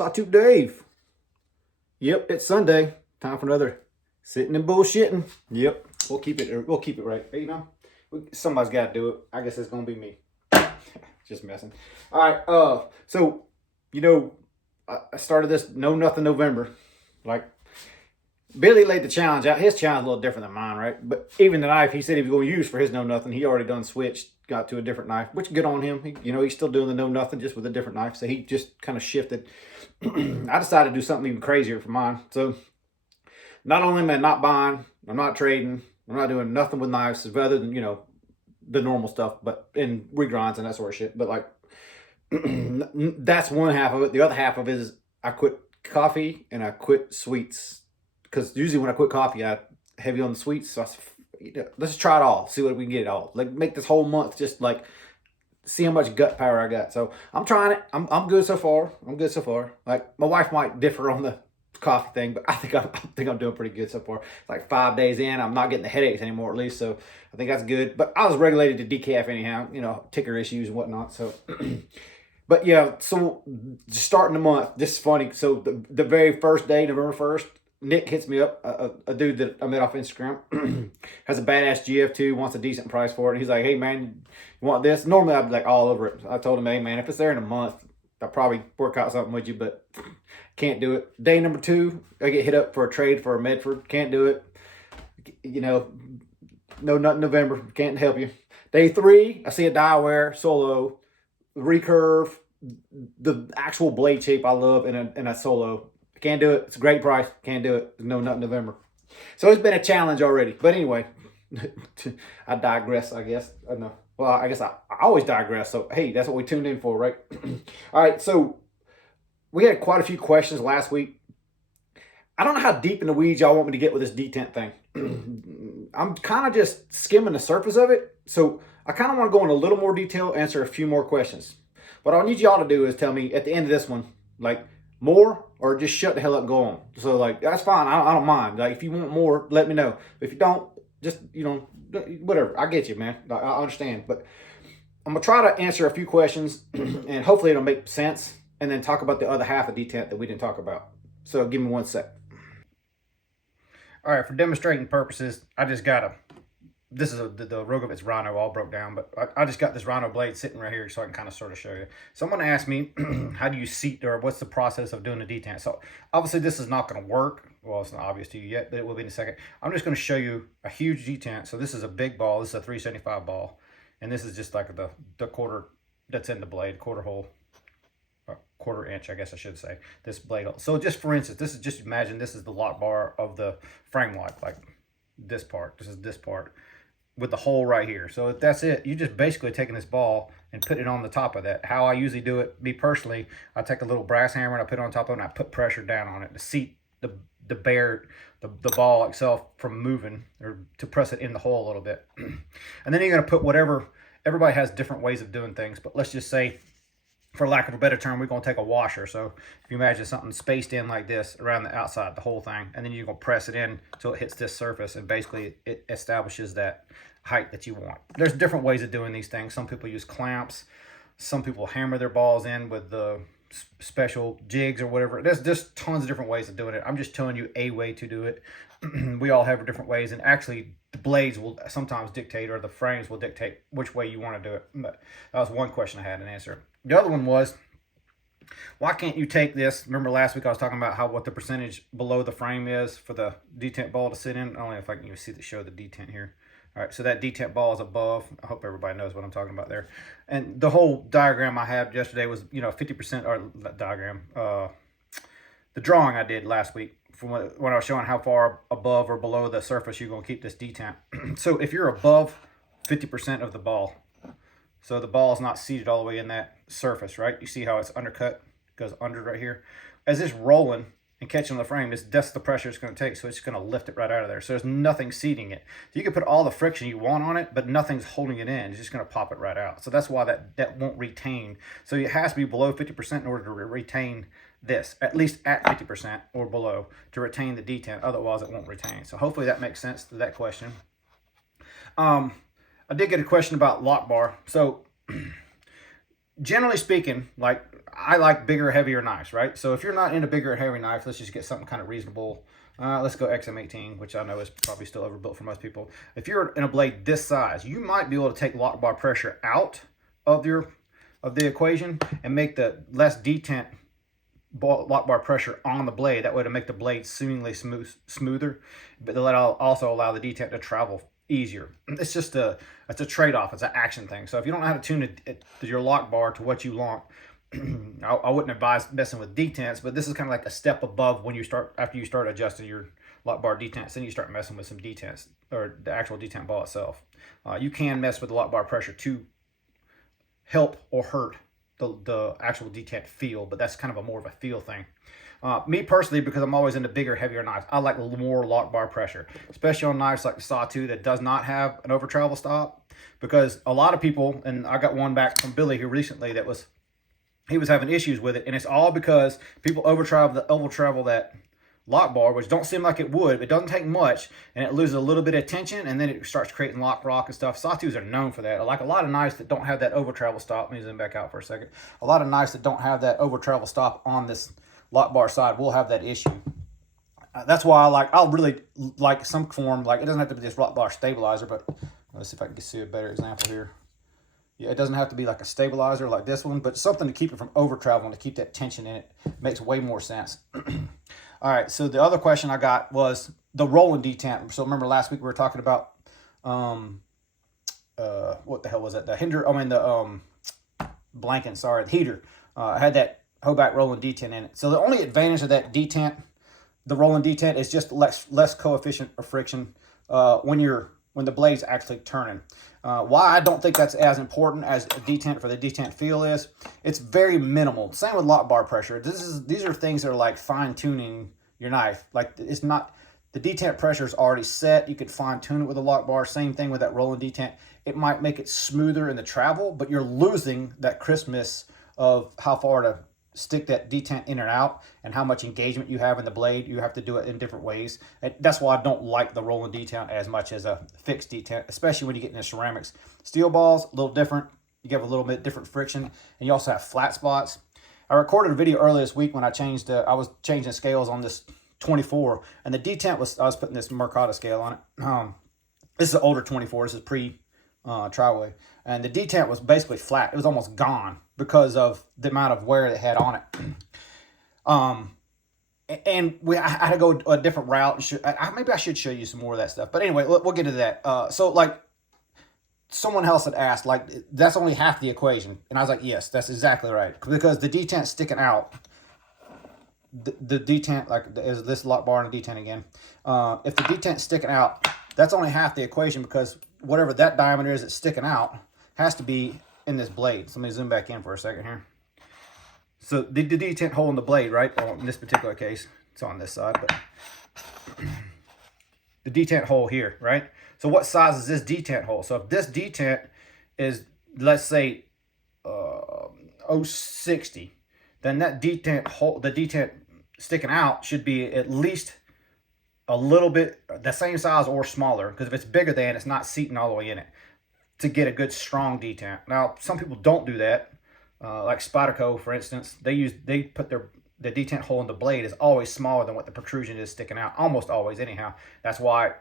Sawtooth Dave. Yep, it's Sunday. Time for another sitting and bullshitting. Yep, we'll keep it right. You know, somebody's got to do it. I guess it's gonna be me. Just messing. All right. So you know, I started this Know Nothing November. Like Billy laid the challenge out. His challenge a little different than mine, right? But even the knife he said he was going to use for his Know Nothing, he already done switched, got to a different knife, which good on him. He's still doing the Know Nothing just with a different knife. So he just kind of shifted. I decided to do something even crazier for mine. So not only am I not buying, I'm not trading, I'm not doing nothing with knives other than, the normal stuff, but in regrinds and that sort of shit. But like, that's one half of it. The other half of it is I quit coffee and I quit sweets. Because usually when I quit coffee, I heavy on the sweets. So let's try it all. See what we can get it all. Like make this whole month just like see how much gut power I got. So I'm trying it. I'm good so far. Like my wife might differ on the coffee thing, but I think I'm doing pretty good so far. It's like 5 days in, I'm not getting the headaches anymore at least. So I think that's good. But I was regulated to decaf anyhow. Ticker issues and whatnot. So. But yeah, so starting the month, this is funny. So the very first day, November 1st, Nick hits me up, a dude that I met off Instagram, has a badass GF2, wants a decent price for it. He's like, hey man, you want this? Normally I'd be like all over it. I told him, hey man, if it's there in a month, I'll probably work out something with you, but can't do it. Day number 2, I get hit up for a trade for a Medford. Can't do it. No, nothing November. Can't help you. Day 3, I see a die wear solo, recurve, the actual blade shape I love in a solo. Can't do it. It's a great price. Can't do it. No, not November. So it's been a challenge already. But anyway, I digress, I guess. I know. Well, I guess I always digress. So, hey, that's what we tuned in for, right? All right. So we had quite a few questions last week. I don't know how deep in the weeds y'all want me to get with this detent thing. I'm kind of just skimming the surface of it. So I kind of want to go in a little more detail, answer a few more questions. What I need y'all to do is tell me at the end of this one, like, more or just shut the hell up and go on. So like, that's fine. I don't mind. Like if you want more, let me know. If you don't, just, whatever. I get you, man. I understand. But I'm going to try to answer a few questions and hopefully it'll make sense and then talk about the other half of detent that we didn't talk about. So give me 1 sec. All right. For demonstrating purposes, I just got this is the Rogovitz Rhino all broke down, but I just got this Rhino blade sitting right here so I can kind of sort of show you. Someone asked me, how do you seat, or what's the process of doing the detent? So obviously this is not going to work. Well, it's not obvious to you yet, but it will be in a second. I'm just going to show you a huge detent. So this is a big ball. This is a 375 ball. And this is just like the quarter that's in the blade, quarter hole. Quarter inch, I guess I should say, this blade. So just for instance, this is just imagine this is the lock bar of the frame lock, like this part. This is this part with the hole right here. So if that's it, you just basically taking this ball and put it on the top of that. How I usually do it, me personally, I take a little brass hammer and I put it on top of it and I put pressure down on it to seat the ball itself from moving, or to press it in the hole a little bit. And then you're going to put whatever, everybody has different ways of doing things, but let's just say, for lack of a better term, we're going to take a washer. So if you imagine something spaced in like this around the outside, the whole thing, and then you're going to press it in until it hits this surface, and basically it establishes that height that you want. There's different ways of doing these things. Some people use clamps. Some people hammer their balls in with the special jigs or whatever. There's just tons of different ways of doing it. I'm just telling you a way to do it. We all have different ways, and actually the blades will sometimes dictate, or the frames will dictate which way you want to do it. But that was one question I had an answer. The other one was, why can't you take this? Remember last week I was talking about what the percentage below the frame is for the detent ball to sit in. I don't know if I can even show the detent here. All right, so that detent ball is above. I hope everybody knows what I'm talking about there. And the whole diagram I had yesterday was, 50%, or diagram, the drawing I did last week from when I was showing how far above or below the surface you're going to keep this detent. So if you're above 50% of the ball, so the ball is not seated all the way in that surface, right? You see how it's undercut, goes under right here. As it's rolling and catching the frame, that's the pressure it's going to take, so it's going to lift it right out of there. So there's nothing seating it. So you can put all the friction you want on it, but nothing's holding it in. It's just going to pop it right out. So that's why that won't retain. So it has to be below 50% in order to retain this, at least at 50% or below, to retain the detent. Otherwise, it won't retain. So hopefully that makes sense to that question. I did get a question about lock bar. So generally speaking, like I like bigger, heavier knives, right? So if you're not into bigger, heavy knife, let's just get something kind of reasonable. Let's go XM18, which I know is probably still overbuilt for most people. If you're in a blade this size, you might be able to take lock bar pressure out of the equation and make the less detent lock bar pressure on the blade. That way to make the blade seemingly smoother, but that'll also allow the detent to travel easier. It's just it's a trade-off. It's an action thing. So if you don't know how to tune your lock bar to what you want, I wouldn't advise messing with detents, but this is kind of like a step above when you start, after you start adjusting your lock bar detents, then you start messing with some detents, or the actual detent ball itself. You can mess with the lock bar pressure to help or hurt the actual detent feel, but that's kind of more of a feel thing. Me personally, because I'm always into bigger, heavier knives, I like more lock bar pressure, especially on knives like the Sawtooth that does not have an over travel stop. Because a lot of people, and I got one back from Billy here recently that he was having issues with it, and it's all because people over travel that lock bar, which don't seem like it would. It doesn't take much, and it loses a little bit of tension, and then it starts creating lock rock and stuff. Sawtooths are known for that. Like a lot of knives that don't have that over travel stop. Let me zoom back out for a second. A lot of knives that don't have that over travel stop on this lock bar side will have that issue. That's why I'll really like some form, like it doesn't have to be this lock bar stabilizer, but let's see if I can see a better example here. Yeah, it doesn't have to be like a stabilizer like this one, but something to keep it from over traveling, to keep that tension in it. Makes way more sense. All right, so the other question I got was the rolling detent. So remember last week we were talking about what the hell was that? The blanket, sorry, the heater. Had that Hoback rolling detent in it. So the only advantage of that detent, the rolling detent, is just less coefficient of friction when the blade's actually turning. Why I don't think that's as important as a detent for the detent feel is, it's very minimal. Same with lock bar pressure. These are things that are like fine tuning your knife. Like it's not, the detent pressure is already set. You could fine tune it with a lock bar. Same thing with that rolling detent. It might make it smoother in the travel, but you're losing that crispness of how far to stick that detent in and out, and how much engagement you have in the blade. You have to do it in different ways. And that's why I don't like the rolling detent as much as a fixed detent, especially when you get into ceramics. Steel balls, a little different. You have a little bit different friction, and you also have flat spots. I recorded a video earlier this week when I was changing scales on this 24, and the detent I was putting this Mercado scale on it. This is an older 24. This is tri-way, and the detent was basically flat. It was almost gone because of the amount of wear it had on it. And I had to go a different route. Maybe I should show you some more of that stuff. But anyway, we'll get into that. So like someone else had asked, like, that's only half the equation. And I was like, yes, that's exactly right. Because the detent sticking out, the detent, like is this lock bar and the detent again. If the detent's sticking out, that's only half the equation, because whatever that diameter is that's sticking out has to be in this blade. So let me zoom back in for a second here. So the detent hole in the blade, right? Well, in this particular case, it's on this side, but the detent hole here, right? So what size is this detent hole? So if this detent is, let's say, 060, then that detent hole, the detent sticking out, should be at least a little bit the same size or smaller, because if it's bigger than, it's not seating all the way in it to get a good strong detent. Now, some people don't do that. Like Spyderco, for instance, they put the detent hole in the blade is always smaller than what the protrusion is sticking out, almost always anyhow. That's why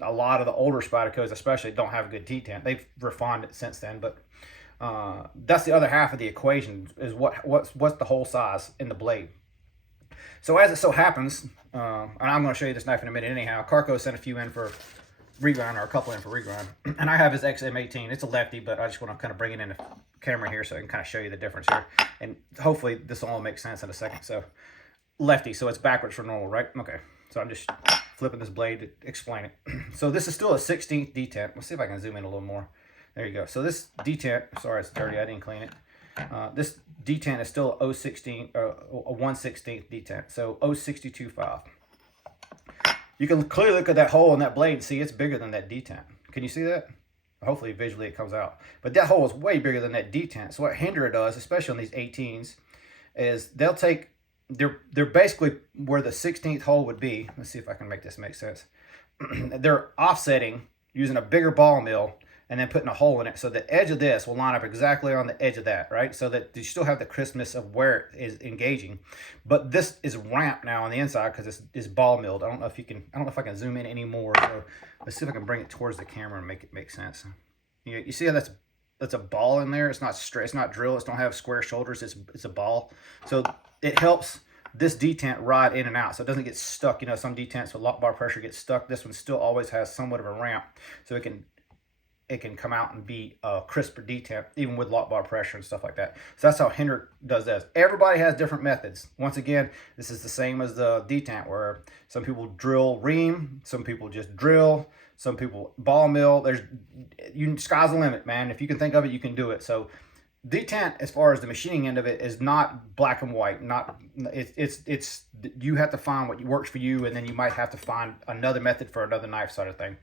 a lot of the older Spydercos especially don't have good detent. They've refined it since then, but that's the other half of the equation, is what's the hole size in the blade. So as it so happens, and I'm going to show you this knife in a minute anyhow, Carco sent a few in for regrind, or a couple in for regrind, and I have his XM18. It's a lefty, but I just want to kind of bring it in the camera here so I can kind of show you the difference here, and hopefully this will all make sense in a second. So lefty, so it's backwards from normal, right? Okay, so I'm just flipping this blade to explain it. So this is still a 16th detent. Let's see if I can zoom in a little more. There you go. So this detent, sorry it's dirty, I didn't clean it. This detent is still a 1/16th detent, so 0.62.5. You can clearly look at that hole in that blade and see it's bigger than that detent. Can you see that? Hopefully visually it comes out. But that hole is way bigger than that detent. So what Hinder does, especially on these 18s, is they'll take, they're basically where the 16th hole would be. Let's see if I can make this make sense. They're offsetting using a bigger ball mill and then putting a hole in it. So the edge of this will line up exactly on the edge of that, right? So that you still have the crispness of where it is engaging. But this is ramped now on the inside because it's ball milled. I don't know if I can zoom in anymore. So let's see if I can bring it towards the camera and make it make sense. You see how that's a ball in there? It's not straight, it's not drilled, it don't have square shoulders, it's a ball. So it helps this detent ride in and out, so it doesn't get stuck. You know, some detents with lock bar pressure get stuck. This one still always has somewhat of a ramp, so it can come out and be a crisper detent, even with lock bar pressure and stuff like that. So that's how Hendrick does this. Everybody has different methods. Once again, this is the same as the detent, where some people drill ream, some people just drill, some people ball mill. Sky's the limit, man. If you can think of it, you can do it. So detent, as far as the machining end of it, is not black and white. It's you have to find what works for you, and then you might have to find another method for another knife sort of thing.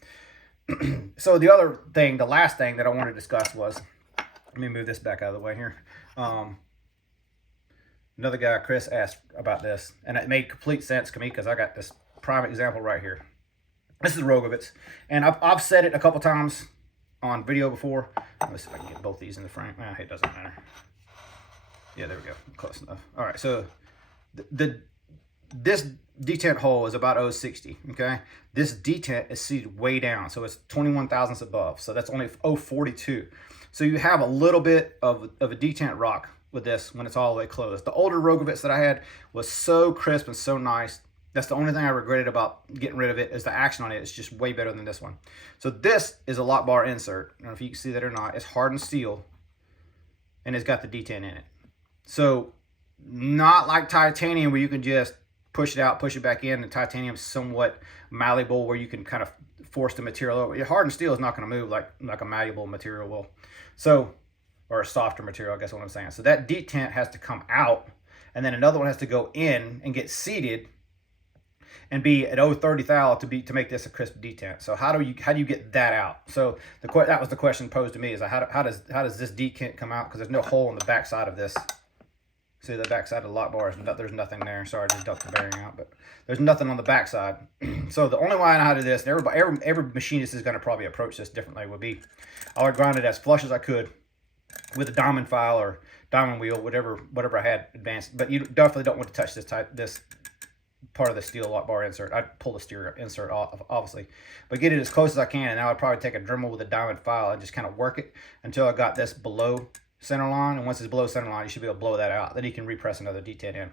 So the last thing that I wanted to discuss was, let me move this back out of the way here. Another guy, Chris, asked about this, and it made complete sense to me because I got this prime example right here. This is Rogovitz, and I've said it a couple times on video before. Let's see if I can get both these in the frame. It doesn't matter. Yeah, there we go. Close enough. All right, so this detent hole is about 0.60, okay? This detent is seated way down, so it's 21 thousandths above, so that's only 0.42. So you have a little bit of a detent rock with this when it's all the way closed. The older Rogovitz that I had was so crisp and so nice. That's the only thing I regretted about getting rid of it, is the action on it. It's just way better than this one. So this is a lock bar insert. I don't know if you can see that or not. It's hardened steel, and it's got the detent in it. So not like titanium, where you can just push it out, push it back in. And titanium's somewhat malleable, where you can kind of force the material over. Hardened steel is not going to move like a malleable material will. So, or a softer material, I guess what I'm saying. So that detent has to come out, and then another one has to go in and get seated and be at 0.30 thou to make this a crisp detent. So how do you get that out? So that was the question posed to me, is how does this detent come out? Because there's no hole in the back side of this. See the back side of the lock bar, there's nothing there. Sorry, I just dumped the bearing out, but there's nothing on the back side. So the only way I know how to do this, and every machinist is going to probably approach this differently, would be I would grind it as flush as I could with a diamond file or diamond wheel, whatever I had advanced. But you definitely don't want to touch this part of the steel lock bar insert. I'd pull the steel insert off, obviously, but get it as close as I can. And now I'd probably take a Dremel with a diamond file and just kind of work it until I got this below center line. And once it's below center line, you should be able to blow that out. Then you can repress another detent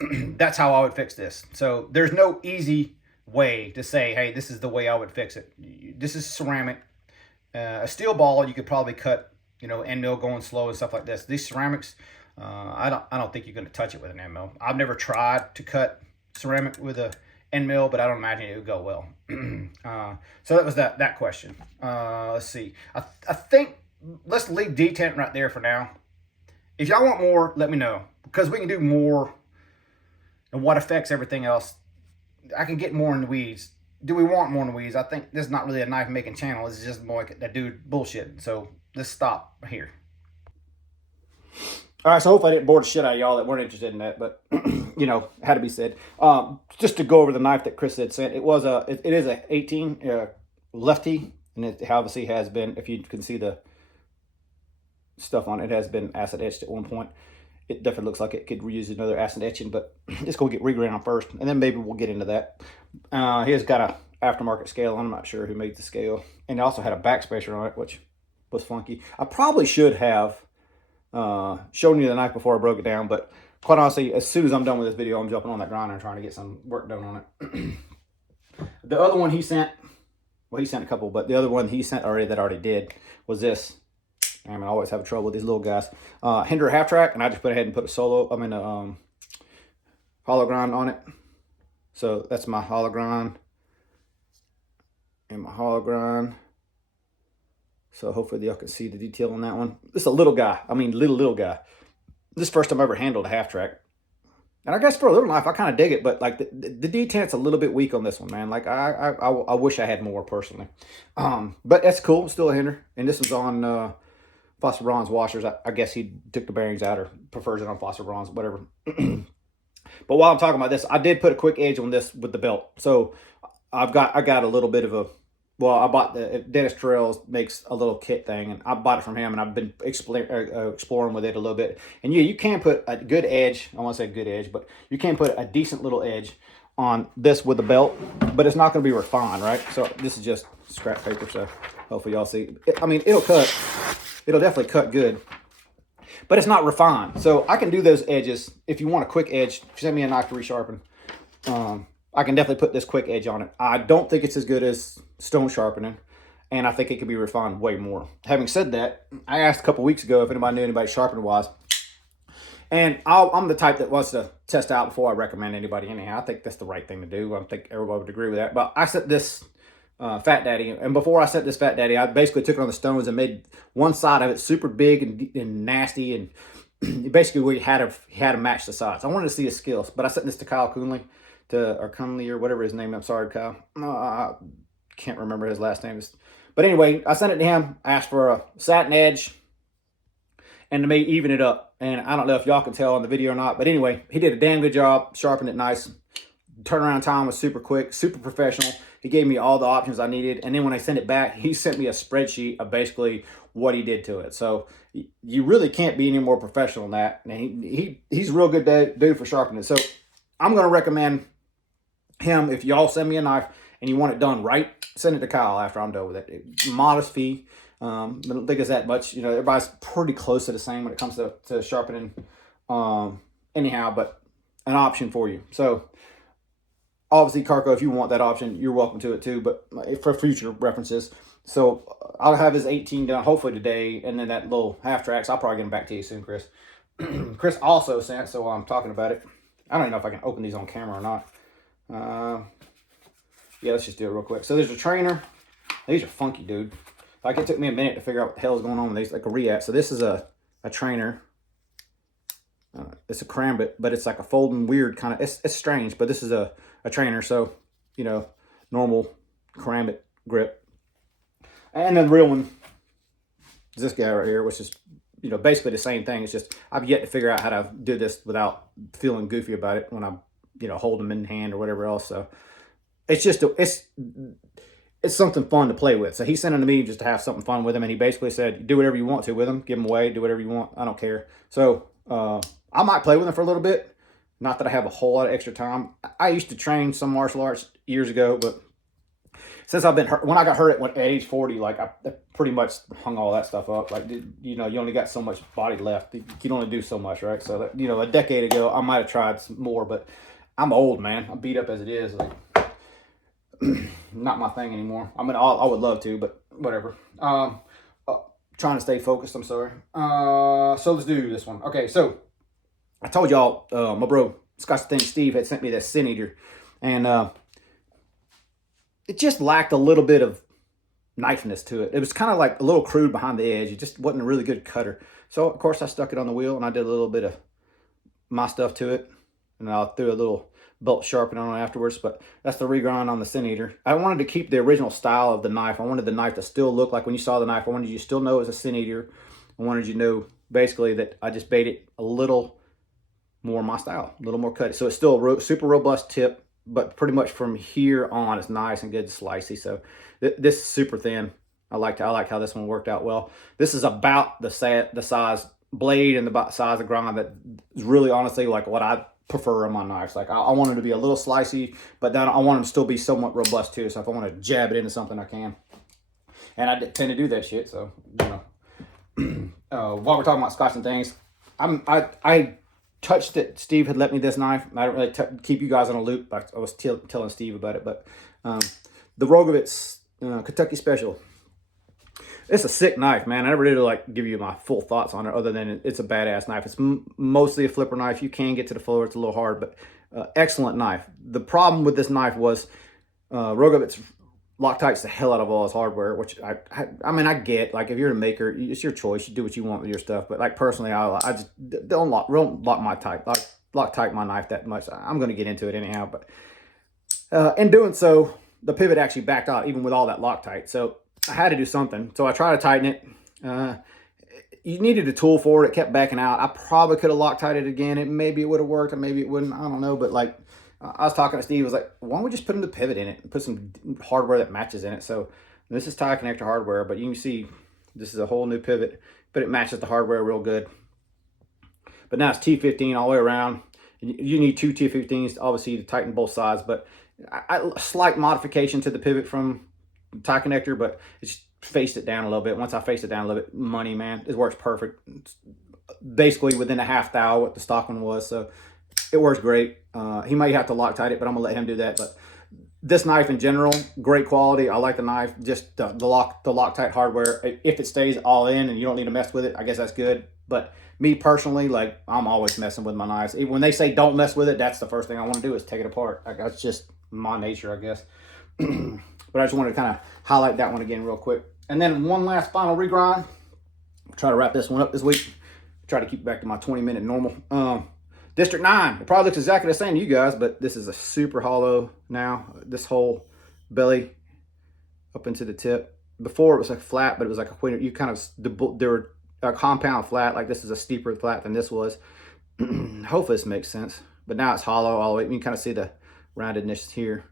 in. That's how I would fix this. So there's no easy way to say, hey, this is the way I would fix it. This is ceramic. A steel ball, you could probably cut, end mill going slow and stuff like this. These ceramics, I don't think you're going to touch it with an end mill. I've never tried to cut ceramic with a end mill, but I don't imagine it would go well. So that was that question. Let's see. I think let's leave detent right there for now. If y'all want more, let me know, because we can do more and what affects everything else. I can get more in the weeds. Do we want more in the weeds? I think this is not really a knife making channel. It's just more like that dude bullshit. So let's stop here. All right, so hopefully I didn't bore the shit out of y'all that weren't interested in that, but had to be said. Just to go over the knife that Chris had sent, it is a 18 lefty, and it obviously has been, if you can see the stuff on it, has been acid etched at one point. It definitely looks like it could reuse another acid etching, but let's go get regrind first, and then maybe we'll get into that. He's got a aftermarket scale. I'm not sure who made the scale, and it also had a backspacer on it, which was funky. I probably should have shown you the knife before I broke it down, but quite honestly, as soon as I'm done with this video, I'm jumping on that grinder and trying to get some work done on it. The other one he sent, well, he sent a couple, but the other one he sent already did was this. I always have trouble with these little guys. Hendrick Halftrack, and I just went ahead and put a hollow grind on it. So that's my hollow grind and my hollow grind. So hopefully y'all can see the detail on that one. This is a little guy. Little guy. This is the first time I ever handled a Halftrack. And I guess for a little knife, I kind of dig it, but like the detent's a little bit weak on this one, man. Like I wish I had more personally. But that's cool. It's still a Hendrick. And this was on phosphor bronze washers. I guess he took the bearings out or prefers it on phosphor bronze, whatever. But while I'm talking about this, I did put a quick edge on this with the belt. So I got a little bit of well, I bought the Dennis Trails makes a little kit thing, and I bought it from him, and I've been exploring with it a little bit. And yeah, you can put a good edge. I want to say good edge, but you can put a decent little edge on this with the belt, but it's not going to be refined, right? So this is just scrap paper, so hopefully y'all see. I mean, it'll cut. It'll definitely cut good, but it's not refined. So I can do those edges. If you want a quick edge, send me a knife to resharpen. I can definitely put this quick edge on it. I don't think it's as good as stone sharpening, and I think it could be refined way more. Having said that, I asked a couple weeks ago if anybody knew anybody sharpening wise, and I'm the type that wants to test out before I recommend anybody anyhow. I think that's the right thing to do. I think everybody would agree with that. But I set this Fat Daddy, and before I set this Fat Daddy, I basically took it on the stones and made one side of it super big and nasty, and basically we had to match the sides. I wanted to see his skills, but I sent this to Kyle Coonley, or Conley, or whatever his name. I'm sorry, Kyle. I can't remember his last name. But anyway, I sent it to him. I asked for a satin edge and to me even it up. And I don't know if y'all can tell on the video or not, but anyway, he did a damn good job, sharpened it nice. Turnaround time was super quick, super professional. He gave me all the options I needed. And then when I sent it back, he sent me a spreadsheet of basically what he did to it. So you really can't be any more professional than that. And he's a real good dude for sharpening it. So I'm going to recommend him. If y'all send me a knife and you want it done right, send it to Kyle after I'm done with it. Modest fee. I don't think it's that much. You know, everybody's pretty close to the same when it comes to sharpening. Anyhow, but an option for you. So obviously, Carco, if you want that option, you're welcome to it too, but for future references. So I'll have his 18 done hopefully today, and then that little Halftracks, I'll probably get them back to you soon, Chris. Chris also sent, so while I'm talking about it, I don't even know if I can open these on camera or not. Yeah, let's just do it real quick. So there's a trainer. These are funky, dude. Like, it took me a minute to figure out what the hell is going on with these, like a React. So this is a trainer. It's a Karambit, but it's like a folding weird kind of, it's strange, but this is a trainer. So, you know, normal Karambit grip. And then the real one is this guy right here, which is, you know, basically the same thing. It's just, I've yet to figure out how to do this without feeling goofy about it when I'm, you know, holding them in hand or whatever else. So it's just, it's something fun to play with. So he sent them to me just to have something fun with him. And he basically said, do whatever you want to with them. Give them away. Do whatever you want. I don't care. So I might play with them for a little bit. Not that I have a whole lot of extra time. I used to train some martial arts years ago, but since I've been hurt, when I got hurt at age 40, like I pretty much hung all that stuff up. Like, you know, you only got so much body left. You can only do so much, right? So, that, you know, a decade ago, I might have tried some more, but I'm old, man. I'm beat up as it is. Like, not my thing anymore. I mean, I would love to, but whatever. Trying to stay focused. I'm sorry. So let's do this one. Okay, so I told y'all my bro Scotch thing Steve had sent me that Sin Eater, and it just lacked a little bit of knifeness to it. It was kind of like a little crude behind the edge. It just wasn't a really good cutter. So of course I stuck it on the wheel and I did a little bit of my stuff to it, and I threw a little belt sharpening on it afterwards. But that's the regrind on the Sin Eater. I wanted to keep the original style of the knife. I wanted the knife to still look like when you saw the knife. I wanted you to still know it was a Sin Eater. I wanted you to know basically that I just made it a little more my style, a little more cut. So it's still a super robust tip, but pretty much from here on it's nice and good and slicey. So this is super thin. I like how this one worked out well. This is about the size blade and the size of grind that is really honestly like what I prefer on my knives. Like I want them to be a little slicey, but then I want them to still be somewhat robust too. So if I want to jab it into something, I can. And I tend to do that shit. So, you know, while we're talking about Scotch and things, I touched it. Steve had let me this knife. I don't really keep you guys on a loop. I was telling Steve about it, but the Rogovitz Kentucky Special. It's a sick knife, man. I never did like give you my full thoughts on it, other than it's a badass knife. It's mostly a flipper knife. You can get to the floor. It's a little hard, but excellent knife. The problem with this knife was Rogovitz Loctite's the hell out of all his hardware, which I mean, I get. Like, if you're a maker, it's your choice. You do what you want with your stuff. But like personally, I just don't lock my type. Loctite my knife that much. I'm going to get into it anyhow. But in doing so, the pivot actually backed out, even with all that Loctite. So I had to do something. So I tried to tighten it. You needed a tool for it. It kept backing out. I probably could have Loctited it again. Maybe it would have worked, or maybe it wouldn't. I don't know. But like, I was talking to Steve. I was like, why don't we just put the pivot in it and put some hardware that matches in it? So And this is tie connector hardware, but you can see this is a whole new pivot, but it matches the hardware real good. But now it's T15 all the way around. You need two T15s, obviously, to tighten both sides, but slight modification to the pivot from tie connector, but it's faced it down a little bit. Once I faced it down a little bit, money, man, it works perfect. It's basically within a half thou what the stock one was, so it works great. He might have to Loctite it, but I'm gonna let him do that. But this knife in general, great quality. I like the knife. Just the Loctite hardware. If it stays all in and you don't need to mess with it, I guess that's good. But me personally, like, I'm always messing with my knives. Even when they say don't mess with it, that's the first thing I want to do is take it apart. That's just my nature, I guess. But I just wanted to kind of highlight that one again real quick. And then one last final regrind. Try to wrap this one up this week. Try to keep it back to my 20-minute normal. District 9. It probably looks exactly the same to you guys, but this is a super hollow now. This whole belly up into the tip. Before it was like flat, but it was like a, you kind of, there were a compound flat. Like this is a steeper flat than this was. Hopefully this makes sense. But now it's hollow all the way. You can kind of see the roundedness here.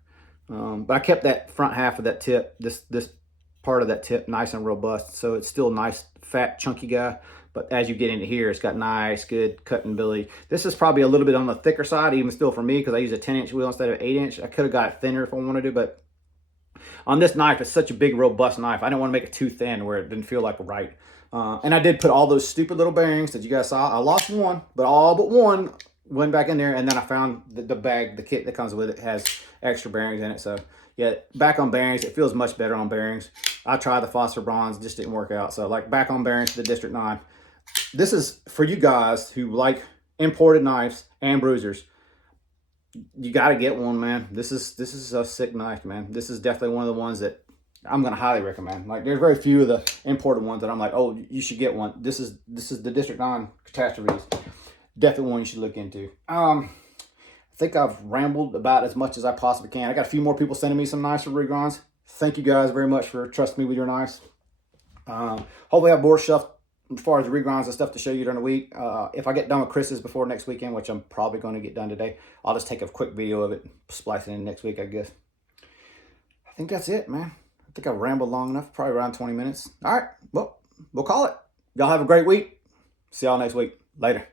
But I kept that front half of that tip, this part of that tip, nice and robust. So it's still nice, fat, chunky guy. But as you get into here, it's got nice, good cut and ability. This is probably a little bit on the thicker side, even still for me, because I use a 10-inch wheel instead of 8-inch. I could have got it thinner if I wanted to, but on this knife, it's such a big, robust knife. I didn't want to make it too thin where it didn't feel like right. And I did put all those stupid little bearings that you guys saw. I lost one, but all but one went back in there, and then I found the bag, the kit that comes with it has extra bearings in it. So yeah, back on bearings, it feels much better on bearings. I tried the phosphor bronze, just didn't work out. So like back on bearings for the District 9. This is for you guys who like imported knives and bruisers. You got to get one, man. This is a sick knife, man. This is definitely one of the ones that I'm going to highly recommend. Like there's very few of the imported ones that I'm like, oh, you should get one. This is the District 9 catastrophes. Definitely one you should look into. I think I've rambled about as much as I possibly can. I got a few more people sending me some knives for regrinds. Thank you guys very much for trusting me with your knives. Hopefully I have more stuff as far as regrinds and stuff to show you during the week. If I get done with Chris's before next weekend, which I'm probably going to get done today, I'll just take a quick video of it, splice it in next week, I guess. I think that's it, man. I think I've rambled long enough, probably around 20 minutes. All right, well, we'll call it. Y'all have a great week. See y'all next week. Later.